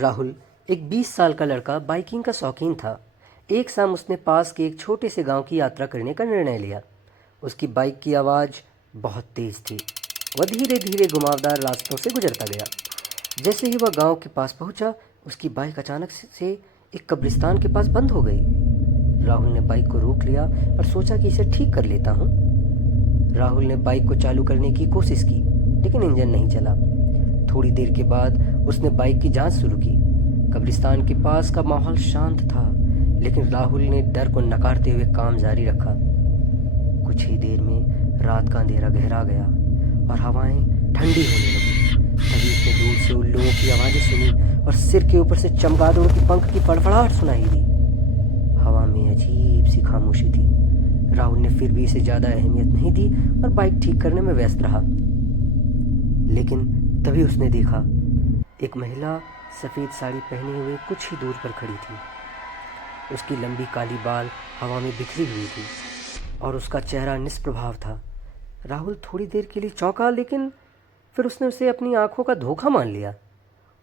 राहुल एक 20 साल का लड़का बाइकिंग का शौकीन था। एक शाम उसने पास के एक छोटे से गांव की यात्रा करने का निर्णय लिया। उसकी बाइक की आवाज़ बहुत तेज़ थी। वह धीरे धीरे घुमावदार रास्तों से गुजरता गया। जैसे ही वह गांव के पास पहुंचा, उसकी बाइक अचानक से एक कब्रिस्तान के पास बंद हो गई। राहुल ने बाइक को रोक लिया और सोचा कि इसे ठीक कर लेता हूँ। राहुल ने बाइक को चालू करने की कोशिश की, लेकिन इंजन नहीं चला। थोड़ी देर के बाद उसने बाइक की जांच शुरू की। कब्रिस्तान के पास का माहौल शांत था, लेकिन राहुल ने डर को नकारते हुए काम जारी रखा। कुछ ही देर में रात का अंधेरा गहरा गया और हवाएं ठंडी होने लगी। तभी उसने दूर से उल्लुओं की आवाज़ें सुनी और सिर के ऊपर से चमगादड़ों की पंख की फड़फड़ाहट सुनाई दी। हवा में अजीब सी खामोशी थी। राहुल ने फिर भी इसे ज़्यादा अहमियत नहीं दी और बाइक ठीक करने में व्यस्त रहा। लेकिन तभी उसने देखा, एक महिला सफ़ेद साड़ी पहने हुए कुछ ही दूर पर खड़ी थी। उसकी लंबी काली बाल हवा में बिखरी हुई थी और उसका चेहरा निष्प्रभाव था। राहुल थोड़ी देर के लिए चौंका, लेकिन फिर उसने उसे अपनी आंखों का धोखा मान लिया।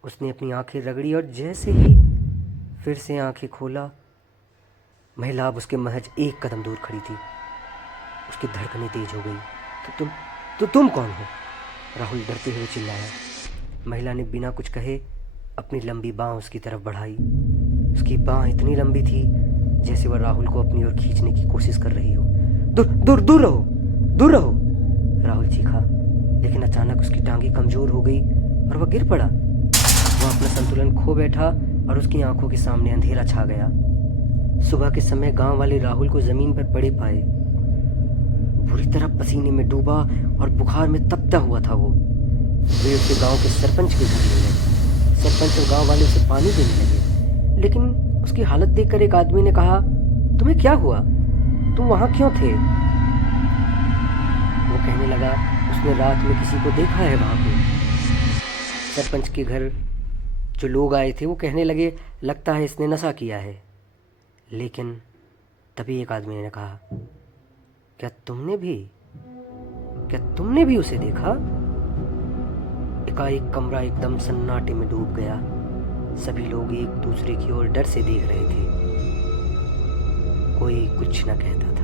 उसने अपनी आंखें रगड़ी और जैसे ही फिर से आंखें खोला, महिला अब उसके महज एक कदम दूर खड़ी थी। उसकी धड़कनें तेज हो गई। तुम कौन हो? राहुल डरते हुए चिल्लाया। महिला ने बिना कुछ कहे अपनी लंबी बाँह उसकी तरफ बढ़ाई। उसकी बाँह इतनी लंबी थी जैसे वह राहुल को अपनी ओर खींचने की कोशिश कर रही हो। दूर दूर रहो, दूर रहो, राहुल चीखा। लेकिन अचानक उसकी टांगी कमजोर हो गई और वह गिर पड़ा। वह अपना संतुलन खो बैठा और उसकी आंखों के सामने अंधेरा छा गया। सुबह के समय गांव वाले राहुल को जमीन पर पड़े पाए। बुरी तरह पसीने में डूबा और बुखार में तपता हुआ था वो। वे उसे गांव के सरपंच के घर ले गए। सरपंच और गांव वाले उसे पानी देने लगे, लेकिन उसकी हालत देखकर एक आदमी ने कहा, तुम्हें क्या हुआ? तुम वहां क्यों थे? वो कहने लगा, उसने रात में किसी को देखा है वहां पे। सरपंच के घर जो लोग आए थे वो कहने लगे, लगता है इसने नशा किया है। लेकिन तभी एक आदमी ने कहा, क्या तुमने भी उसे देखा? एकाएक कमरा एकदम सन्नाटे में डूब गया। सभी लोग एक दूसरे की ओर डर से देख रहे थे। कोई कुछ न कहता था।